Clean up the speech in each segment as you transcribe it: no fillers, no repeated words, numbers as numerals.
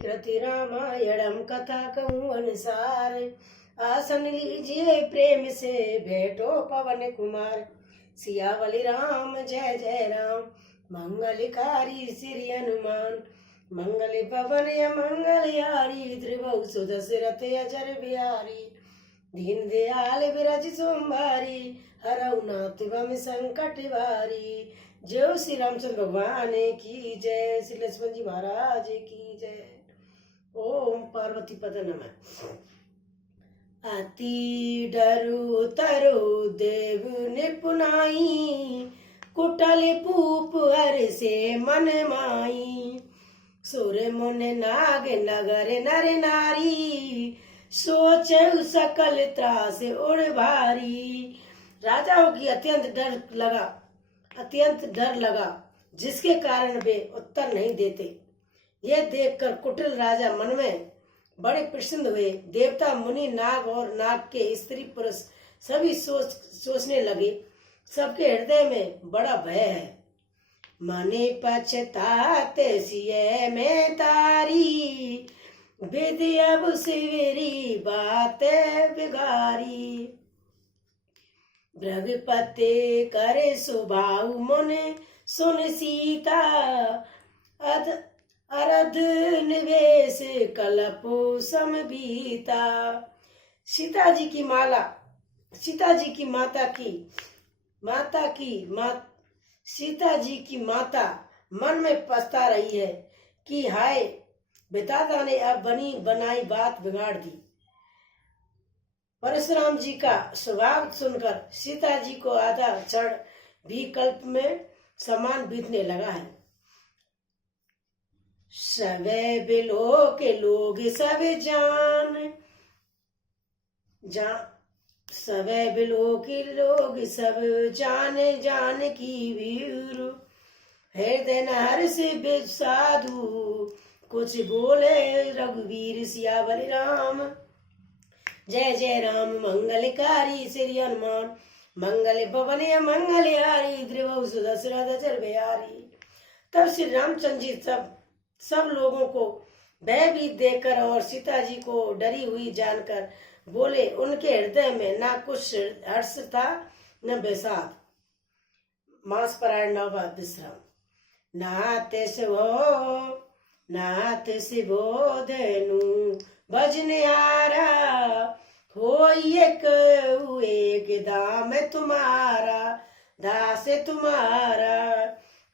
कृति रामायणम कथा कहूँ अनुसार। आसन लीजिए प्रेम से बैठो पवन कुमार। सियावली राम जय जय राम, मंगलकारी श्री हनुमान। मंगल पवन मंगल यारी, त्रिभुव सुदशरथ अजर बिहारी। दीन दयाल विरज सोमवारी, हरऊ नाथ बम संकट वारी। जय श्री रामचंद्र भगवान की जय, श्री लक्ष्मण जी महाराज की जय। ओम पार्वती पद नमः। अति डरु तरु देव निपुनाई, कुटल पूप हर से मन माई। सुर मुन नाग नगर नर नारी, सोच सकल त्रास उड़ भारी। राजाओं की अत्यंत डर लगा, जिसके कारण वे उत्तर नहीं देते। यह देखकर कुटिल राजा मन में बड़े प्रसन्न हुए। देवता मुनि नाग और नाग के स्त्री पुरुष सभी सोचने लगे, सबके हृदय में बड़ा भय है। मने पछताते सिए में तारी, विधि अब सिवरी बात बिगारी। भृगपति करे सुभाव मुने, सुन सीता अरध निवेश कलपो समबीता। सीता जी की माता मन में पछता रही है कि हाय, विधाता ने अब बनी बनाई बात बिगाड़ दी। परशुराम जी का स्वभाव सुनकर सीता जी को आधा क्षण भी कल्प में समान बीतने लगा है। सवे बिलो के लोग सब सवे बिलो के लोग सब जान की वीर। हृदय हर से साधु, कुछ बोले रघुवीर। सियावल राम जय जय राम, मंगलकारी श्री हनुमान। मंगल पवन मंगलहारी, त्रिभुव सुदशरथ अजर बिहारी। तब श्री रामचंद्र जी सब लोगों को भयभीत देखकर और सीता जी को डरी हुई जानकर बोले। उनके हृदय में ना कुछ हर्ष था न विषाद। मास परायण नव विश्राम। नाथ शिवो धनु भजनिहारा, हो एक दाम तुम्हारा, दास तुम्हारा।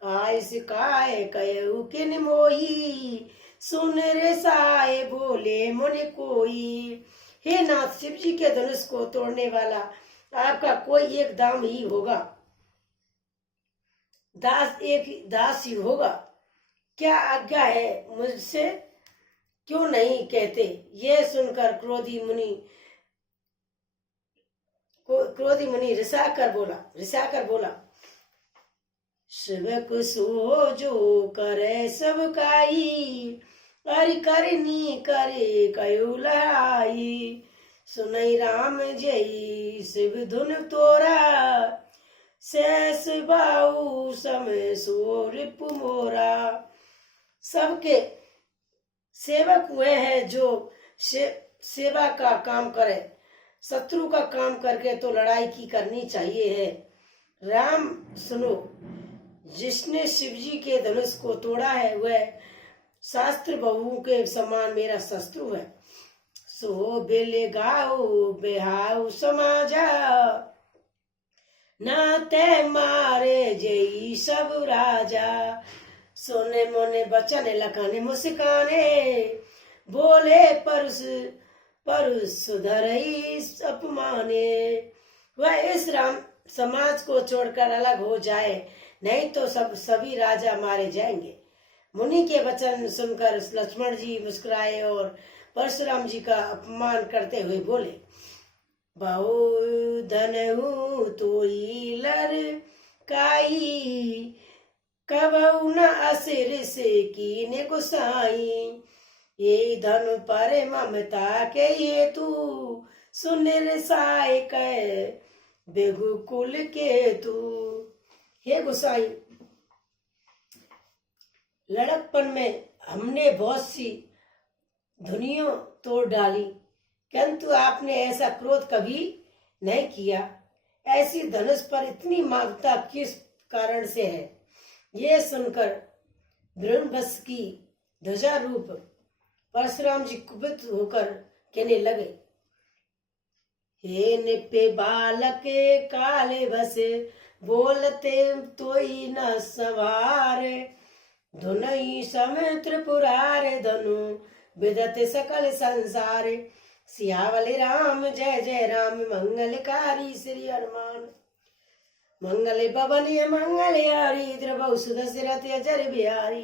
आयस काय कयु किन मोही, सुन रे साए बोले मुनि कोई। हे नाथ, शिव जी के धनुष को तोड़ने वाला आपका कोई एक दाम ही होगा, दास ही होगा। क्या आज्ञा है मुझसे, क्यों नहीं कहते। यह सुनकर क्रोधी मुनि रिसा कर बोला। शिव सो जो करे सब काई, अरि करनी करे कयु लड़ाई। सुनई राम जय शिव धुन तोरा, शेष बाऊ समय सो रिपु मोरा। सबके सेवक हुए हैं जो सेवा का काम करे, शत्रु का काम करके तो लड़ाई की करनी चाहिए है। राम सुनो, जिसने शिवजी के धनुष को तोड़ा है वह शास्त्र बहुओं के समान मेरा शत्रु है। सो बिल गाओ बेहाऊ समाजा, ना ते मारे जई सब राजा। सोने मोने बचन लखाने मुस्काने, बोले परुष सुधरई अपमाने। वह इस राम समाज को छोड़कर अलग हो जाए, नहीं तो सभी राजा मारे जाएंगे। मुनि के वचन सुनकर लक्ष्मण जी मुस्कुराए और परशुराम जी का अपमान करते हुए बोले। बहु धनहु तोई लड़काई, कबहु न असुर से कीने गुसाई। ये धनु पर ममता के हेतु, सुन साय कै बेगुकुल के तू। हे गुसाई, लड़कपन में हमने बहुत सी धुनियों तोड़ डाली, किंतु आपने ऐसा क्रोध कभी नहीं किया। ऐसी धनुष पर इतनी ममता किस कारण से है? ये सुनकर ब्रह्मवश की ध्वजा रूप परशुराम जी कुपित होकर कहने लगे, हे निपे बालक काले बसे, बोलते तोई न सवार, धुनई समय त्रिपुरार धनु, विदत सकल संसार। सियावल राम जय जय राम, मंगलकारी श्री हनुमान। मंगल भवन मंगल हारी, द्रवौ सुदशरथ अजर बिहारी,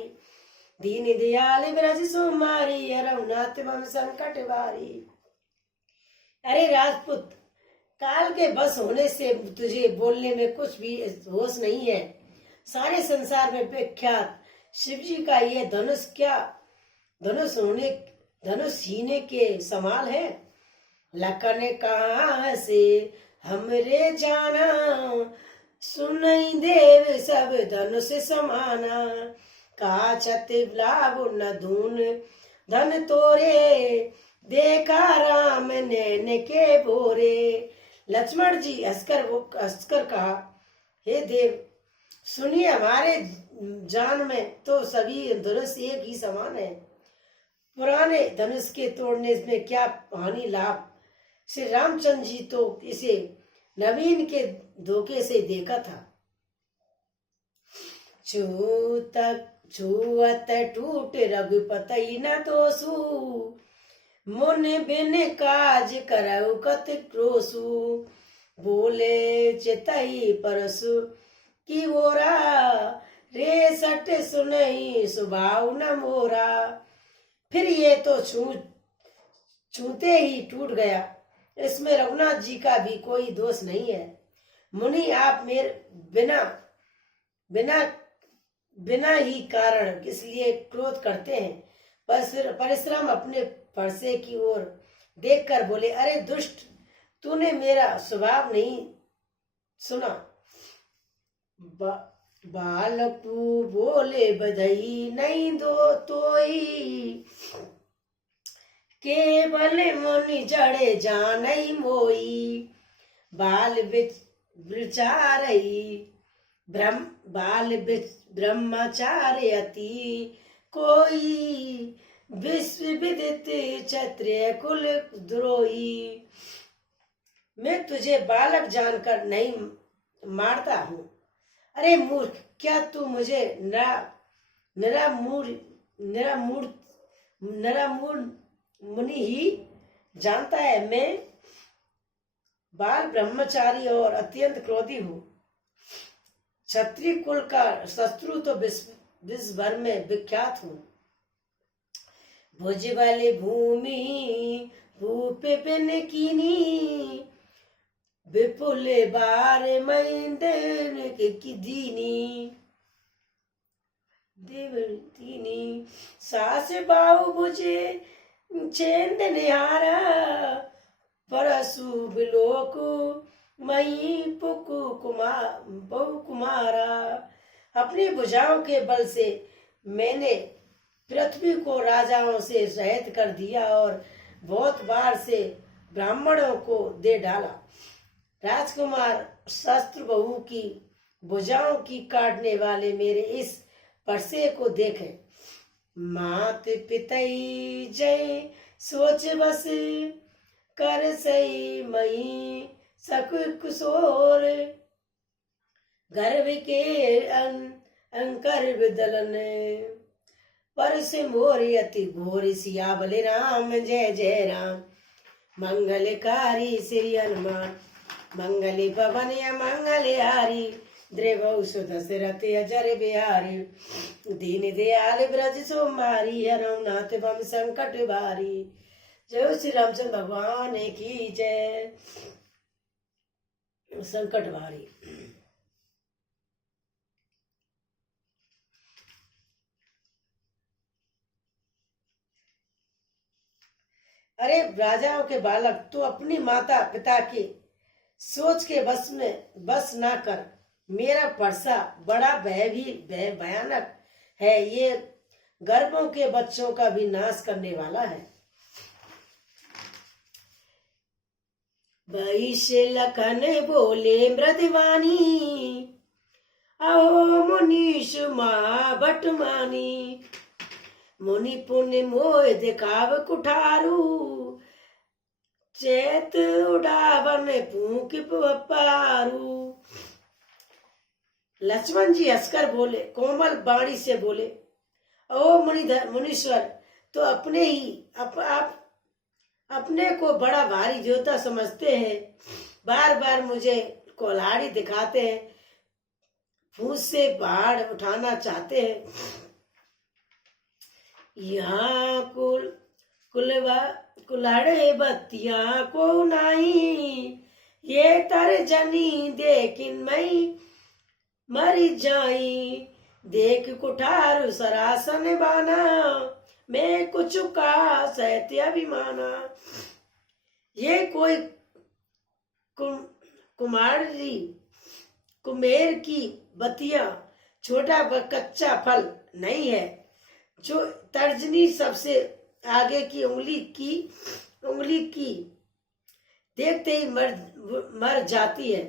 दीन दयाल ब्रज सुमारी, रघुनाथ मम संकट भारी। अरे राजपूत, काल के बस होने से तुझे बोलने में कुछ भी होश नहीं है। सारे संसार में विख्यात शिव जी का ये धनुष क्या धनुष सीने के समान है। लखन कहाँ से हमरे जाना, सुनई देव सब धनुष समाना, काचत लाभ न धून धन तोरे, देखा राम नैन के बोरे। लक्ष्मण जी हंसकर कहा, हे देव सुनिए, हमारे जान में तो सभी धनुष एक ही समान है। पुराने धनुष के तोड़ने में क्या हानि लाभ? श्री रामचंद्र जी तो इसे नवीन के धोखे से देखा था। छूअत टूट रघुपति न दोषु, मुन बिन काज करऊ कत क्रोसु, बोले चितई परसु की ओरा, रे सट सुनई सुभाव न मोरा। फिर ये तो छूते ही टूट गया, इसमें रघुनाथ जी का भी कोई दोष नहीं है। मुनि आप मेरे बिना ही कारण इसलिए क्रोध करते हैं। परशुराम अपने फरसे की ओर देखकर बोले, अरे दुष्ट, तूने मेरा स्वभाव नहीं सुना। बालकू बोले बधई नहीं दो तोई, केवल मुनि जड़े जानई मोई। बाल ब्रह्मचार्य अति कोई, विश्व विदित क्षत्रिय कुल द्रोही। मैं तुझे बालक जानकर नहीं मारता हूँ। अरे मूर्ख, क्या तू मुझे निरामूढ़ मुनि ही जानता है? मैं बाल ब्रह्मचारी और अत्यंत क्रोधी हूँ। क्षत्रिय कुल का शत्रु तो विश्व भर में विख्यात हूँ। भुज वाले भूमि भूप बिन कीनी, विपुल बार मैंदन की दीनी। देवतीनी सास बाहु भुजे चेंद निहारा, परसु बिलोक मई बहु कुमारा। अपनी भुजाओं के बल से मैंने पृथ्वी को राजाओं से रहित कर दिया और बहुत बार से ब्राह्मणों को दे डाला। राजकुमार शस्त्र बहु की भुजाओं की काटने वाले मेरे इस परसे को देखें। मात पितई जय सोच बस, कर सही मई सकुशोर। गर्भ के अंकर विदलन, पर से मोर अति घोर। सियावल राम जय जय राम, मंगलकारी श्री हनुमान। मंगल भवन मंगल हारी, द्रवौ सुदशरथ अजर बिहारी। दीन दयाल ब्रज सुमारी, रघुनाथ मम संकट भारी। जय श्री रामचंद्र भगवान की जय। संकट भारी। अरे राजाओं के बालक, तू अपनी माता पिता की सोच के बस ना कर। मेरा परसा बड़ा भयानक है, ये गर्भों के बच्चों का भी नाश करने वाला है। भई से लखन बोले मृदवानी, अहो मुनीष महाभट मानी। मुनि पुण्य मोह दिखाव कुठारू, चैत उड़ावन फूंक पारू। लक्ष्मण जी हंसकर बोले, कोमल वाणी से बोले, ओ मुनीश्वर, तो अपने ही आप अपने को बड़ा भारी योद्धा समझते हैं, बार बार मुझे कुल्हाड़ी दिखाते हैं, फूस से बाढ़ उठाना चाहते हैं। यहाँ कुल्हाड़े बत्तियां को नहीं, ये तर्जनी देकिन मैं मर जाई। देख कुठार सरासन बाना, मैं कुछ का सहते अभिमाना। ये कोई कुमेर की बतिया छोटा कच्चा फल नहीं है, जो तर्जनी सबसे आगे की उंगली की देखते ही मर जाती है।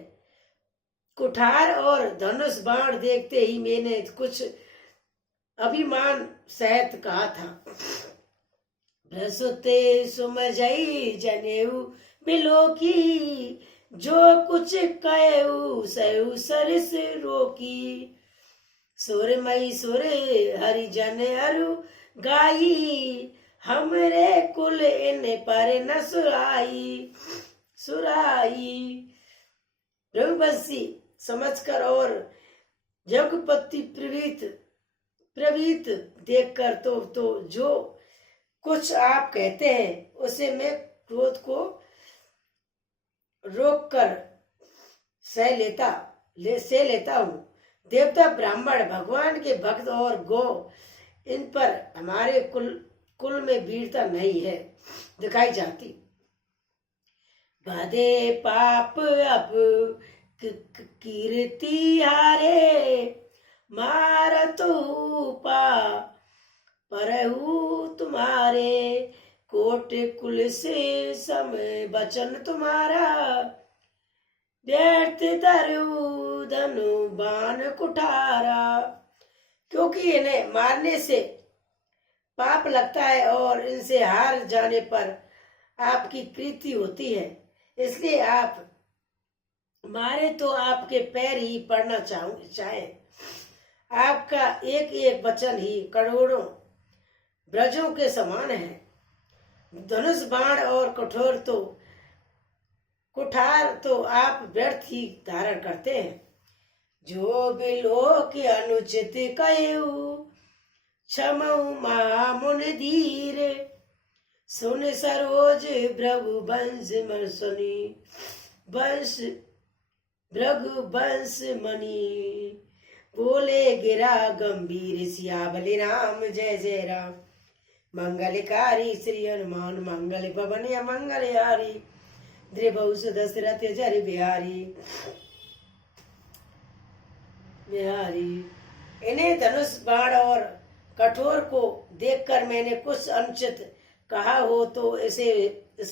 कुठार और धनुष बाण देखते ही मैंने कुछ अभिमान सहित कहा था। प्रसुते सुमझई जनेऊ बिलो की, जो कुछ कहू सहु सरस रोकी। सुरमई सुर हरिजन अरु गाई, हमरे कुल इन पर न सुराई। रघुवंशी समझकर और जगपति प्रवीत देखकर तो जो कुछ आप कहते हैं उसे मैं क्रोध को रोक कर सह लेता हूँ। देवता ब्राह्मण भगवान के भक्त और गौ, इन पर हमारे कुल में वीरता नहीं है दिखाई जाती। बाधे पाप अब कीर्ति हारे, मार तो परहु तुम्हारे। कोट कुल से समय वचन तुम्हारा, व्यर्थ धरु धनु बाण कुठारा। क्योंकि इन्हें मारने से पाप लगता है और इनसे हार जाने पर आपकी कीर्ति होती है, इसलिए आप मारे तो आपके पैर ही पड़ना चाहे। आपका एक एक वचन ही करोड़ों ब्रजों के समान है। धनुष बाण और कुठार तो आप व्यर्थ ही धारण करते हैं। जो बिलो के अनुचित कहू, क्षमऊ मुन धीर। सुन सरोज भृगु वंश मणि। बोले गिरा गंभीर सियावली राम जय जय राम। मंगलकारी श्री हनुमान मंगल भवन मंगलहारी। द्रिभुस दशरथ जर बिहारी। इन्हें धनुष बाण और कठोर को देखकर मैंने कुछ अनुचित कहा हो तो इसे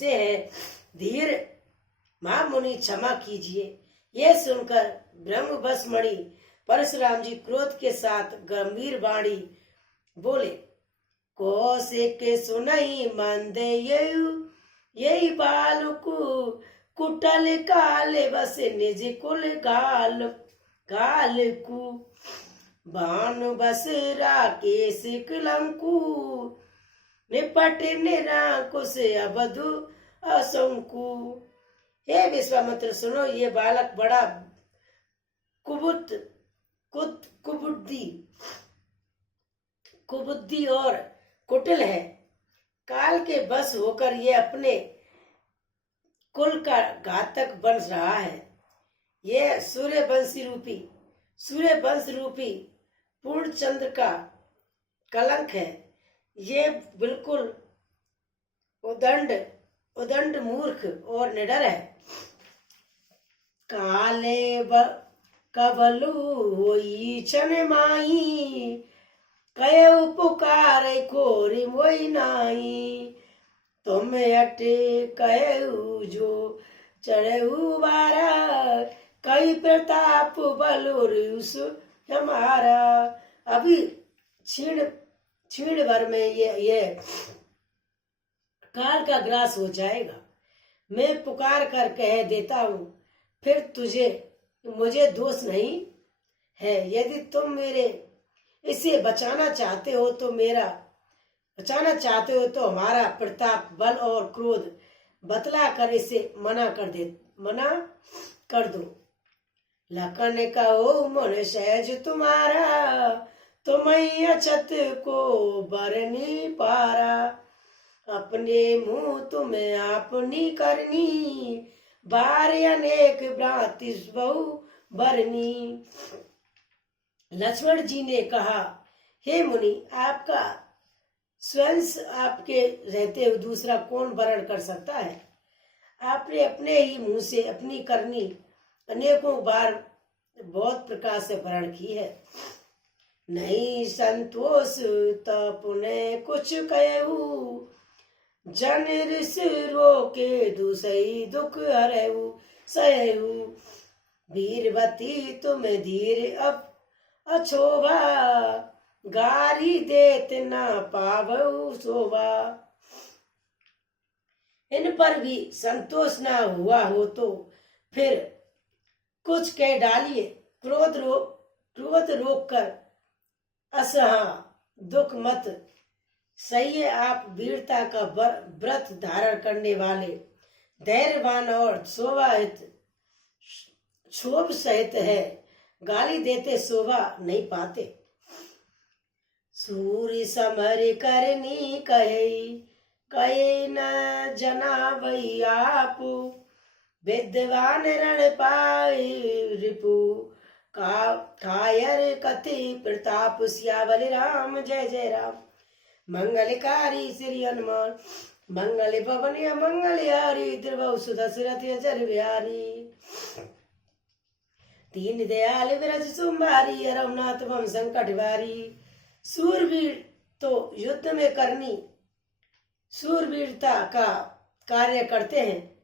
है। धीर महामुनि क्षमा कीजिए। यह सुनकर ब्रह्मवश मणि परशुराम जी क्रोध के साथ गंभीर वाणी बोले, कौशिक सुनई मंदे यही बालकु कुटल काल बस निज कुल गाल कु। बाण बस राकेश कलंकु निपट निराकुश अवधु असंकु। हे विश्वामित्र सुनो, ये बालक बड़ा कुबुद्धि और कुटिल है। काल के बस होकर ये अपने कुल का घातक बन रहा है। ये सूर्यवंश रूपी पूर्णचंद्र का कलंक है। ये बिल्कुल उदंड मूर्ख और निडर है। काले कबलु होई छन माई, कयउ पुकार खोरी मोई नाई। तुम अटे कयउ जो चढ़ऊ बारा, कई प्रताप बल और उस हमारा। अभी क्षीण क्षीण भर में ये काल का ग्रास हो जाएगा। मैं पुकार कर कह देता हूँ, फिर मुझे दोष नहीं है। यदि तुम मेरे इसे बचाना चाहते हो तो हमारा प्रताप बल और क्रोध बतला कर इसे मना कर दो। लखन कहो मन सहज तुम्हारा, तुम्हें अछत को बरनी पारा। अपने मुंह तुम्हें आपनी करनी, बार अनेक भ्रांति बहु बरनी। लक्ष्मण जी ने कहा, हे मुनि, आपका स्वयं आपके रहते हुए दूसरा कौन वरण कर सकता है? आपने अपने ही मुंह से अपनी करनी अनेकों बार बहुत प्रकार से वर्ण की है। नहीं संतोष तो पुनः कुछ कहू, जन ऋष रोके दुसई दुख हरऊ सहू। वीरवती तुम धीर अब अछोभा, गारी देत न पावऊ शोभा। इन पर भी संतोष न हुआ हो तो फिर कुछ कह डालिए। क्रोध रोक कर असहा दुख मत सही। आप वीरता का व्रत धारण करने वाले, धैर्यवान और क्षोभ सहित है, गाली देते शोभा नहीं पाते। सूर्य समर करनी कहे न जना वही आप, विद्वान रण पाए रिपु कायर कथि प्रताप। सियावल राम जय जय राम। मंगलकारी श्री हनुमान, मंगल भवन मंगलहारी, त्रिभुवन दशरथ अजर बिहारी। दीन दयाल विरज सुंबारी, रघुनाथ भम संकट भारी। सूरवीर तो युद्ध में करनी सूरवीरता का कार्य करते हैं,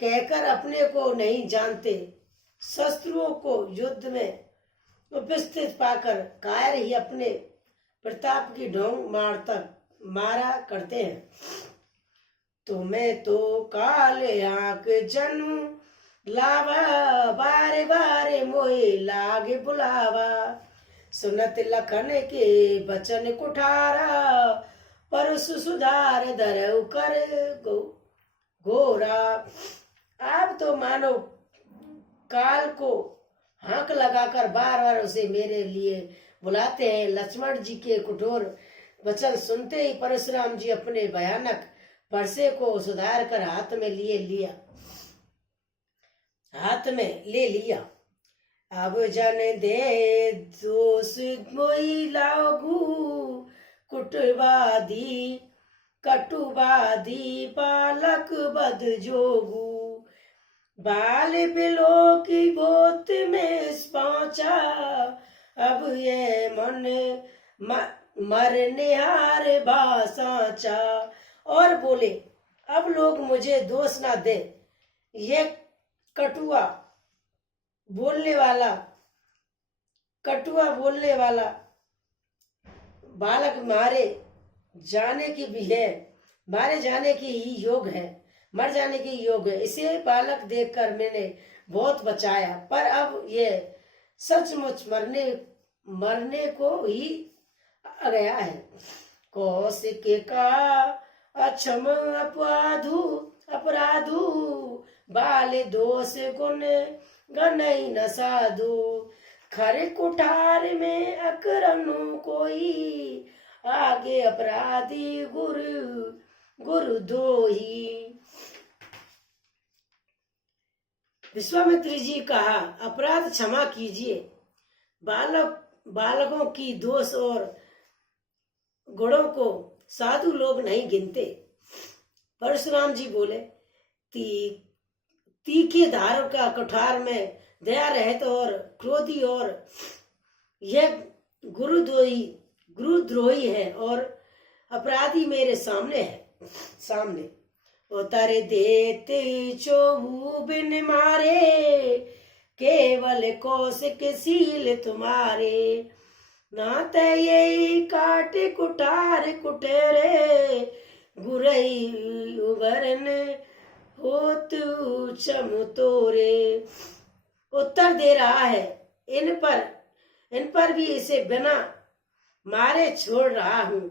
कहकर अपने को नहीं जानते। शस्त्रुओं को युद्ध में उपस्थित पाकर कायर ही अपने प्रताप की ढोंग मारा करते हैं। तुम्हें तो काल आंख जन्म लावा, बारे बारे मोहे लागे बुलावा। सुनत लखन के बचन कुठारा, परसु सुधार धरऊ कर घोरा। आप तो मानो काल को हाक लगाकर बार बार उसे मेरे लिए बुलाते हैं। लक्ष्मण जी के कठोर वचन सुनते ही परशुराम जी अपने भयानक परसे को सुधार कर हाथ में ले लिया। अब जन दे दोष मोई लागू, कटुवादी पालक बद जोगू। बाल बिलो की बोत में पहुंचा, अब ये मन मरने हार बासाचा। और बोले, अब लोग मुझे दोष ना दे। ये कटुआ बोलने वाला बालक मारे जाने की ही योग है, मर जाने की योग है। इसे बालक देखकर मैंने बहुत बचाया, पर अब ये सचमुच मरने को ही आ गया है। कौशिक का अक्षम अपराधु, बाल दोष गुण गनई न साधु। खरे कुठार में अकरनु कोई, आगे अपराधी गुरु दोही। विश्वामित्र जी कहा, अपराध क्षमा कीजिए। बालकों की दोष और गुणों को साधु लोग नहीं गिनते। परशुराम जी बोले, तीखे धार का कुठार में दया रहत और क्रोधी, और यह गुरुद्रोही है और अपराधी मेरे सामने। उतर देते चोहू बिन मारे, केवल कौशिक सील तुम्हारे। नाते यही काट कुटार कुटेरे, गुरई उगरन होत चम तोरे। उत्तर दे रहा है, इन पर भी इसे बिना मारे छोड़ रहा हूं।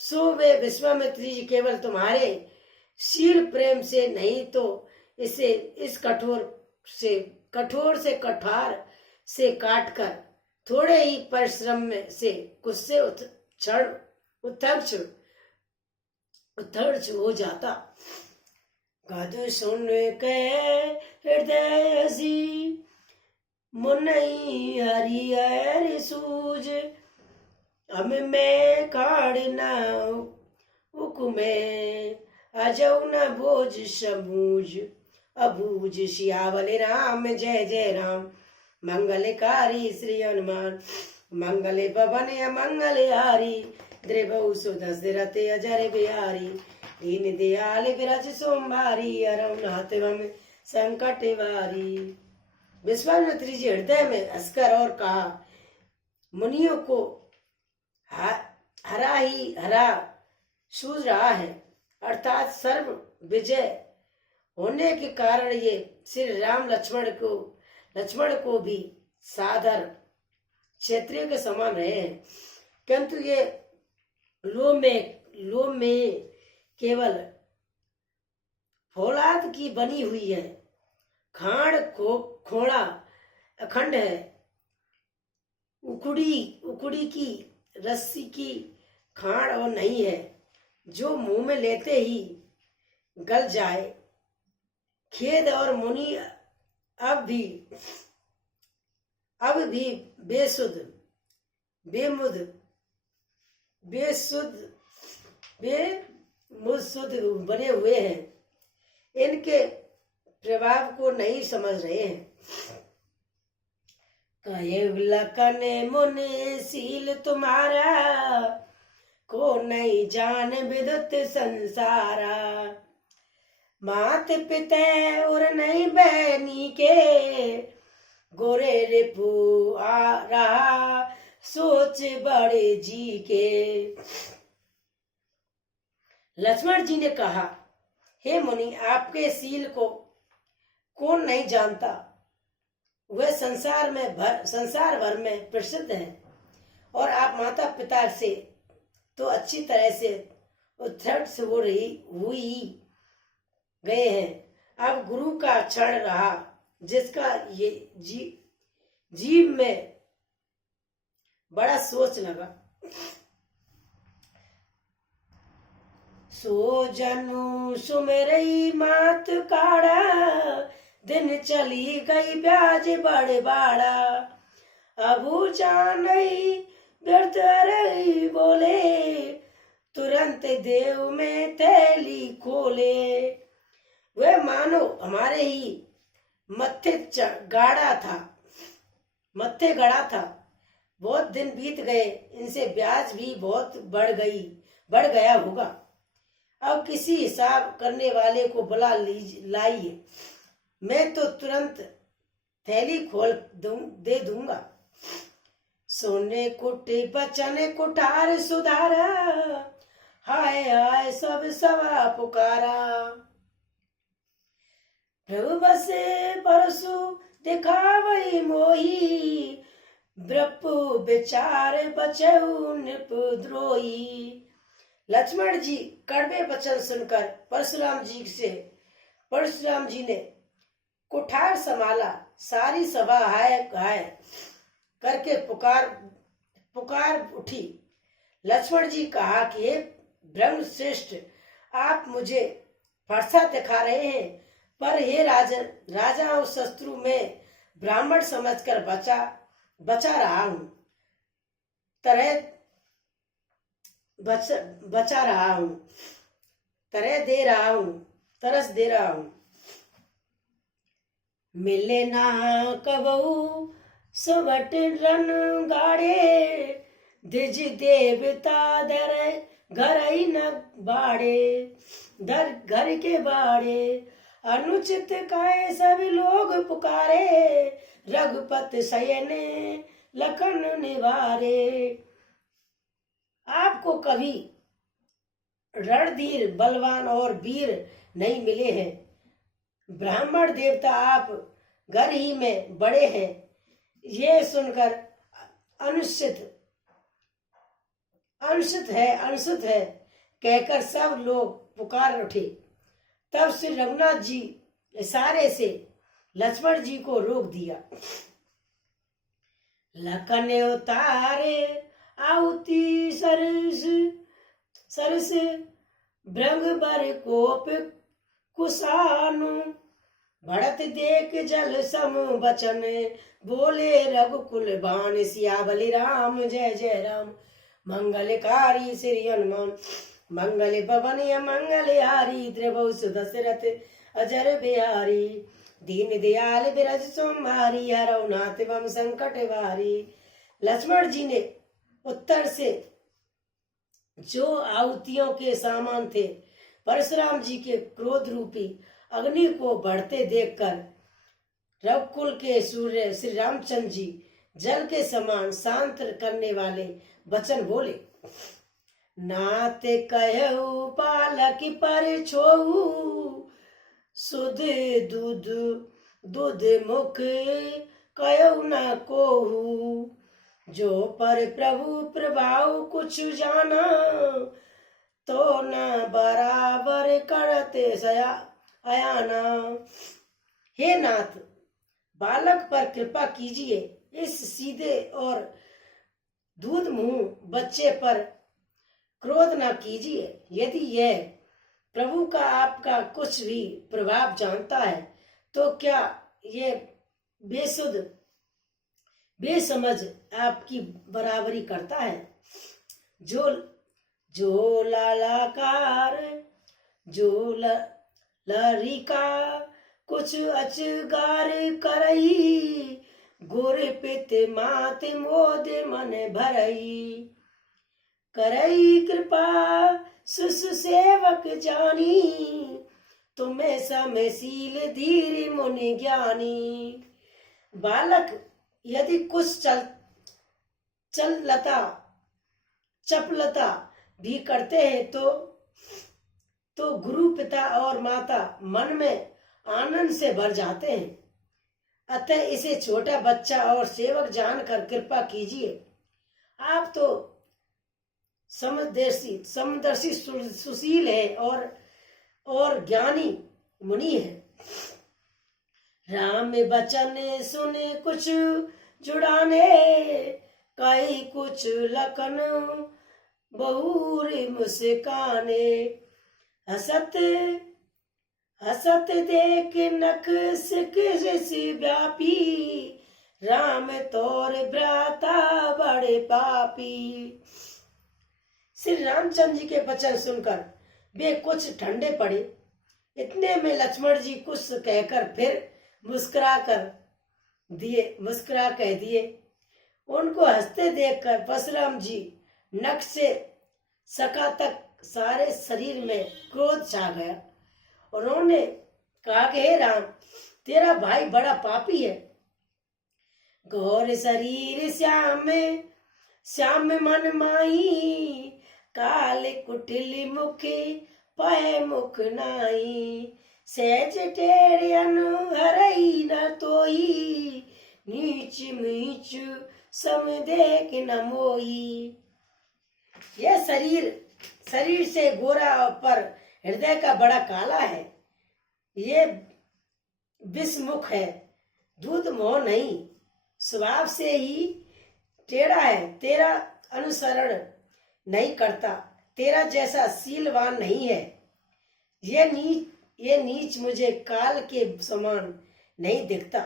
सो वे विश्वामित्र जी केवल तुम्हारे शील प्रेम से नहीं तो इसे इस कठोर से कठार से काटकर थोड़े ही परिश्रम में से कुछ से उथर्च हो जाता। कद सुन के हृदय सी मुनई हरियर सूझ, अब मैं काढ़ न हुक्मे अजौ न बोझ समूझ। अबूझ सियावल राम जय जय राम, मंगलकारी श्री हनुमान। मंगल भवन अमंगल हारी, द्रिभु सुदशरथ अजर बिहारी। दीन दयाल विरज सोमवारी, अरौ नाथ मम संकट वारी। विश्वामित्र जी हृदय में हंसकर और कहा, मुनियों को हरा सूझ रहा है, अर्थात सर्व विजय होने के कारण ये श्री राम लक्ष्मण को भी साधारण क्षत्रिय के समान रहे हैं, किंतु ये लोम में केवल फौलाद की बनी हुई है, खाड़ खोड़ा अखंड है, उकड़ी की रस्सी की खाड़ और नहीं है, जो मुंह में लेते ही गल जाए। खेद और मुनि अब भी बेमुद बने हुए हैं, इनके प्रभाव को नहीं समझ रहे हैं। कहे लखन मुनि सील तुम्हारा, को नहीं जान विदुत संसारा। मात पिता और नहीं बहनी के, गोरे रिपु आ रहा सोच बड़े जी के। लक्ष्मण जी ने कहा, हे मुनि, आपके सील को कौन नहीं जानता, वह संसार भर में प्रसिद्ध है, और आप माता पिता से तो अच्छी तरह से उत्थट हुई गए हैं। अब गुरु का क्षण रहा, जिसका ये जीव में बड़ा सोच लगा। सो जनु सुमेरई मात काड़ा, दिन चली गई ब्याज बड़े बाड़ा। अबू जानई व्यर्थ रही बोले, तुरंत देव में थैली खोले। वह मानो हमारे ही मत्थे गड़ा था। बहुत दिन बीत गए, इनसे ब्याज भी बहुत बढ़ गया होगा। अब किसी हिसाब करने वाले को बुला लाइए, मैं तो तुरंत थैली खोल दे दूंगा। सोने कुटी बचन कुठार सुधारा, हाय हाय सब सवा पुकारा। प्रभु बसे परसु दिखावई मोही, ब्रपु विचार बचऊ निपद्रोही। लक्ष्मण जी कड़वे वचन सुनकर परशुराम जी ने कुठार संभाला। सारी सभा हाय हाय करके पुकार उठी। लक्ष्मण जी कहा कि हे ब्रह्मश्रेष्ठ, आप मुझे फरसा दिखा रहे हैं, पर हे राजा और शत्रु में ब्राह्मण समझकर बचा रहा हूं, तरस दे रहा हूं। मिले ना कबहू सुबट रन गाड़े, द्विज देवता घर ही न बाड़े, घर के बाड़े, अनुचित काय सब लोग पुकारे, रघुपति शयन लखन निवारे। आपको कभी रणधीर बलवान और वीर नहीं मिले हैं, ब्राह्मण देवता आप घर ही में बड़े हैं। ये सुनकर अनुचित है कहकर सब लोग पुकार उठे। तब श्री रघुनाथ जी इशारे से लक्ष्मण जी को रोक दिया। लखन उतारे आहुति सरस भृंग बर कोप कुशानु, बढ़त देख जल सम बचन, बोले रघुकुल बाण सियाबली राम जय जय राम। मंगलकारी श्री हनुमान मंगल भवन मंगलहारी, त्रिभुवन सुदशरथ अजर बिहारी, दीन दयाल बिरज सुमारी, हरौ नाथ मम संकट वारी। लक्ष्मण जी ने उत्तर से जो आहुतियों के सामान थे परशुराम जी के क्रोध रूपी अग्नि को बढ़ते देखकर रघुकुल के सूर्य श्री रामचंद्र जी जल के समान शांत करने वाले वचन बोले। नाथ कहु पालक पर छोऊ, सुध दूध मुख कहु न कोहू, जो पर प्रभु प्रभाव कुछ जाना, तो न बराबर करते अयाना। हे नाथ, बालक पर कृपा कीजिए, इस सीधे और दूध मुंह बच्चे पर क्रोध न कीजिए। यदि यह प्रभु का आपका कुछ भी प्रभाव जानता है तो क्या ये बेसमझ आपकी बराबरी करता है। जो लालाकार जो लरिका कुछ अचगार करई, गुर पित मात मोद मन भरई, करई कृपा सुस सेवक जानी, तुम्हें समशील धीर मुनि ज्ञानी। बालक यदि कुछ चपलता भी करते हैं तो गुरु पिता और माता मन में आनंद से भर जाते हैं। अतः इसे छोटा बच्चा और सेवक जानकर कृपा कीजिए। आप तो समदर्शी सुशील है और ज्ञानी मुनि है। राम बचन सुने कुछ जुड़ाने, कई कुछ लखन बहुर मुस्काने, हसत देख नख सिकसी व्यापी, राम तोर भ्राता बड़े पापी। श्री रामचंद्र जी के वचन सुनकर वे कुछ ठंडे पड़े। इतने में लक्ष्मण जी कुछ कहकर फिर मुस्कुरा कह दिए। उनको हंसते देखकर परशुराम जी नख से सका तक सारे शरीर में क्रोध छा गया। उन्होंने कहा कि हे राम, तेरा भाई बड़ा पापी है। घोर शरीर श्याम मन माही, काल कुटिल मुखी पय मुख नाई, सहज टेढ़ अनु हरई न तोई, नीच मीच सम देख न मोई। यह शरीर से गोरा पर हृदय का बड़ा काला है। ये विषमुख है, दूध मोह नहीं, स्वभाव से ही टेढ़ा है, तेरा अनुसरण नहीं करता, तेरा जैसा शीलवान नहीं है। ये नीच मुझे काल के समान नहीं दिखता।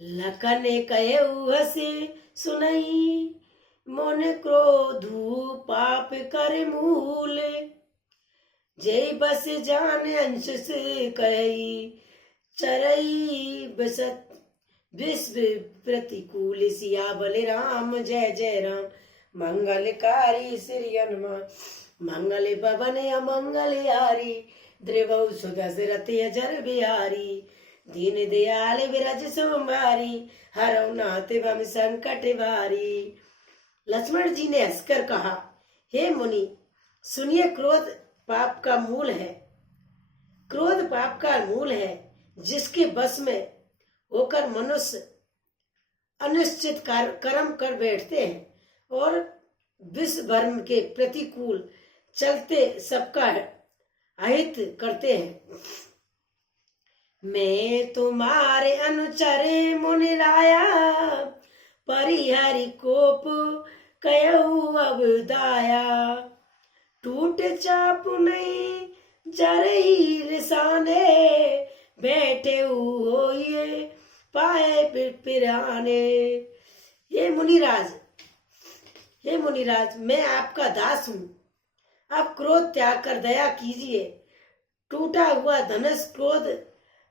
लखन कहु हसे सुनई, मन क्रोधु पाप कर मूल, जय बस जान अंश से कही, चरई बसत विश्व प्रतिकूल। सियाबल राम जय जय राम। मंगलकारी श्री हनुमान। मंगल भवन अमंगल हारी, द्रिवहु सुदशरथ अजर बिहारी। दीन दयाल विरज सुमारी, हरौ नाथ मम संकट भारी। लक्ष्मण जी ने हंसकर कहा, हे मुनि सुनिए, क्रोध पाप का मूल है। क्रोध पाप का मूल है, जिसके बस में होकर मनुष्य अनिश्चित कर्म कर बैठते हैं और विश्व धर्म के प्रतिकूल चलते सबका अहित करते हैं। मैं तुम्हारे अनुचर मुनि राया, परिहरि कोप कयहु अब दाया। टूट चाप नहीं जरही रिसाने, बैठे होइए पाए पिराने। ये मुनिराज, हे मुनिराज, मैं आपका दास हूँ। आप क्रोध त्याग कर दया कीजिए। टूटा हुआ धनुष क्रोध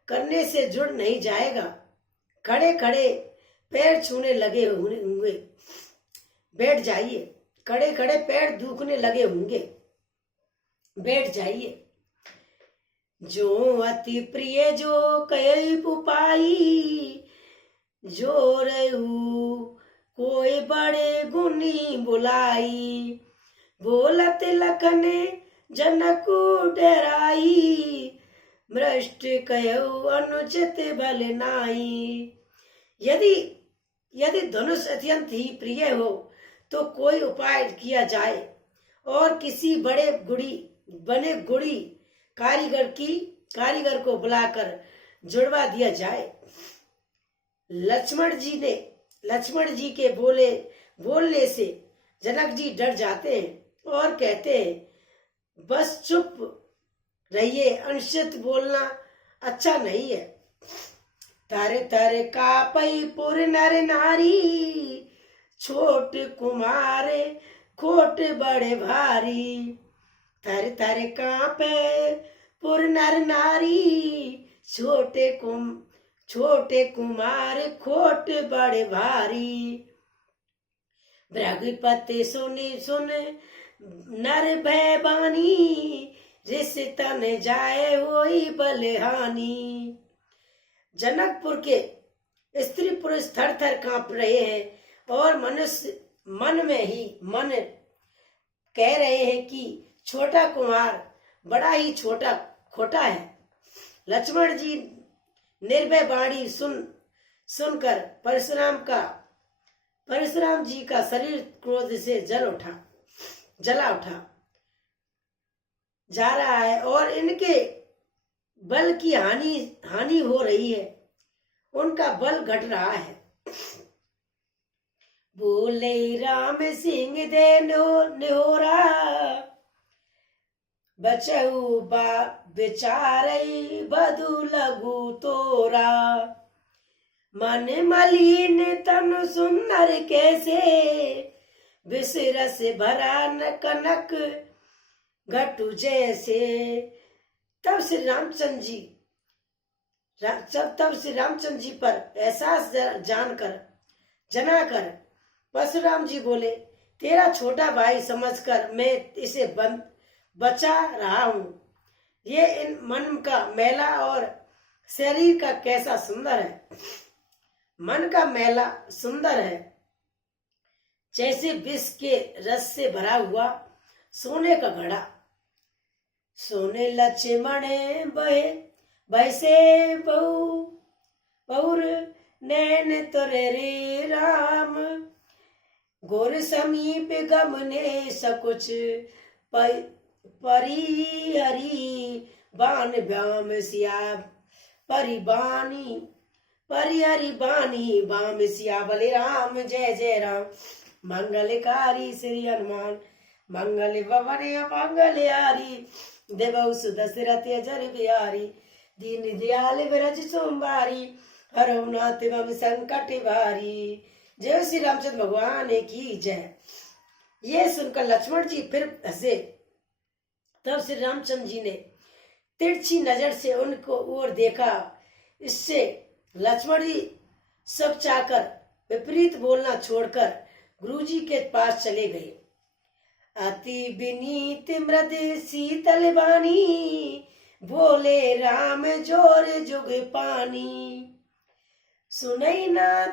करने से जुड़ नहीं जाएगा। खड़े खड़े पैर छूने लगे होंगे, बैठ जाइए। खड़े खड़े पैर दुखने लगे होंगे, बैठ जाइए। जो अति प्रिय जो कई पुपाई, जो रहू कोई बड़े गुनी बुलाई। बोलत लखन जनकु डराई, मृष्ट कयऊ अनुचित बल नाई। यदि धनुष अत्यंत ही प्रिय हो तो कोई उपाय किया जाए और किसी बने गुड़ी कारीगर को बुलाकर जुड़वा दिया जाए। लक्ष्मण जी के बोलने से जनक जी डर जाते हैं और कहते हैं, बस चुप रहिए, अनुचित बोलना अच्छा नहीं है। तारे तारे कापई पुर नर नारी, छोट कुमार खोट बड़े भारी। तारे तारे कापे पुर नर नारी, छोटे कुमार खोट बड़े भारी। भृगुपति सुन नर भय बानी, रिस तन जाए होई बलहानी। जनकपुर के स्त्री पुरुष थर थर कांप रहे हैं और मनुष्य मन कह रहे हैं कि छोटा कुमार बड़ा ही खोटा है। लक्ष्मण जी निर्भय वाणी सुनकर परशुराम जी का शरीर क्रोध से जला उठा जा रहा है और इनके बल की हानि हो रही है, उनका बल घट रहा है। बोले राम सिंह दे निहोरा, बचऊ बेचारे बधु लघु तोरा। मन मलिन तन सुंदर कैसे, विसरस भरा न कनक घटु जैसे। तब श्री रामचंद्र जी पर एहसास जनाकर परशुराम जी बोले, तेरा छोटा भाई समझकर मैं इसे बचा रहा हूँ। ये इन मन का मैला और शरीर का कैसा सुंदर है। मन का मैला सुंदर है, जैसे विष के रस से भरा हुआ सोने का घड़ा। सोने लक्ष्मण बहसे बहुर नैन तोरे रे राम। गोर समीप गमने सकुच परिहरी बान व्याम सिया परिहरी बानी बाम सिया बले राम। जय जय राम। मंगलकारी श्री हनुमान, मंगल भवन मंगल हारी। देवहु सुदशरथ अजर बिहारी, दीन दयाल विरज सुमारी। हरौ नाथ मम संकट भारी। जय श्री रामचंद्र भगवान की जय। ये सुनकर लक्ष्मण जी फिर हंसे। तब श्री रामचंद्र जी ने तिरछी नजर से उनको ओर देखा। इससे लक्ष्मण जी सब चाहकर विपरीत बोलना छोड़कर गुरुजी के पास चले गए। अति विनीत मृद शीतल वाणी, बोले राम जोर जुग पानी। सुनई ना